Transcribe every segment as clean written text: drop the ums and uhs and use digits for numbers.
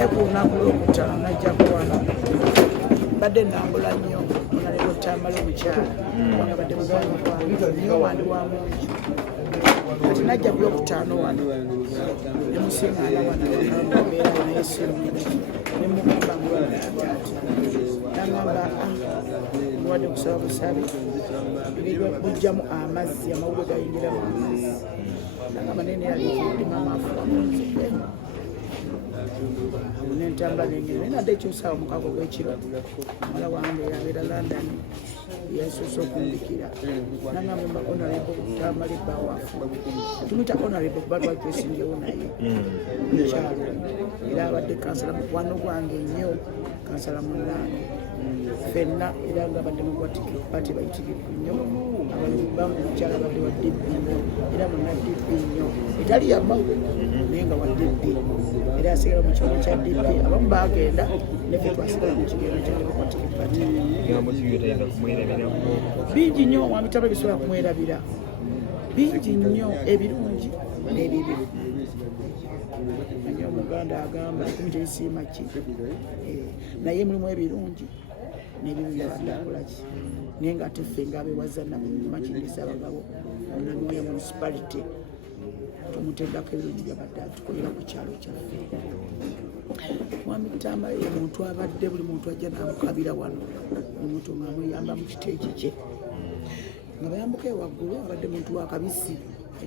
naye ku lunaku lwokutaano najjako wano badde nambula nnyo naleko Tamale omukyala kubanga badde mubanyo wandi wa mungi kati najja ku lwokutaano wano nemusiŋŋaana wano nabeera naye sirumungi nemugamba nagamba muwadde kusaba busabe bujjamu amazzi amawulwe gayingira mu mazzi nagamba naye neyaliddima amafuga mungi nentambula nengeri naye nadde ekyosaawa mukaaga ogwekiro mala wange yabeera London yasuusa okumbikira nagamba honorable Tamale Bawafu tumuyita honorable kuba lwakwesinjewo naye mukyalo era abadde kansala mukwano gwange nnyo kansala munnange ffenna era nga badde mubati bayitirivu nnyo bamwe mukyala badde wa DP era muna DP nnyo etali yamma naye nga wa DP era asigala mu kibuga kya DP abamu bagenda neffe twasigala mu kibiina kya Democratic Party bingi nnyo Mwami Tamale bisobola kumwerabira bingi nnyo ebirungi n'ebibi naye omuganda agamba ekumi terisiima ki naye mulimu ebirungi n'ebibi byabadde akolaki naye ng'ate ffe ng'abeewaza namakindisa abagabo omulanyi wa municipality tumuteekako ebirungi byabadde atukolera ku kyalo kyaffe. Mwami Tamale ye muntu abadde buli muntu ajja n'amukabira wano buli muntu ng'amuyamba mu kiteeki kye nga bayambuka ewaggulu abadde muntu wa kabisi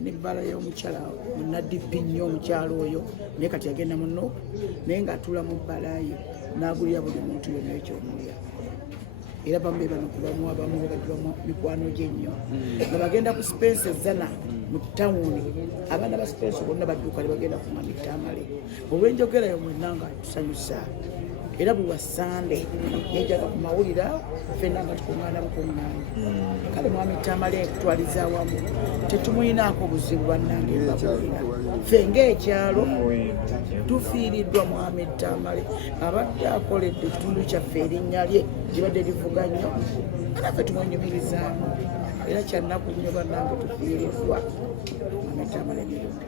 nebbala y'omukyala munaddipi nnyo omukyalo oyo naye kati yagenda muno naye ng'atuula mu bbala ye n'agulira buli muntu yonna ekyomulya era bambe bano kubamu abamu bagaddibamu mikwano gye nnyo nga bagenda ku Spencer Zana mu tawuni abaana ba Spencer bonna badduka ne bagenda ku Mwami Tamale olw'enjogerayo mwenna nga tusanyusa era buli wa Sande yejaga ku mawulira ffenna nga tukuŋŋaana bukuŋŋaana kale Mwami Tamale kutwaliza awamu tetumuyinaako buzibu bannange mbabuulira ffe ng'ekyalo tufiiriddwa Mwami Tamale abadde akoledde ekitundu kyaffe erinnya lye libadde livuga nnyo naffe tumwenyumirizaamu era kyannaku nnyo bannange tufiiriddwa Mwami Tamale birungi.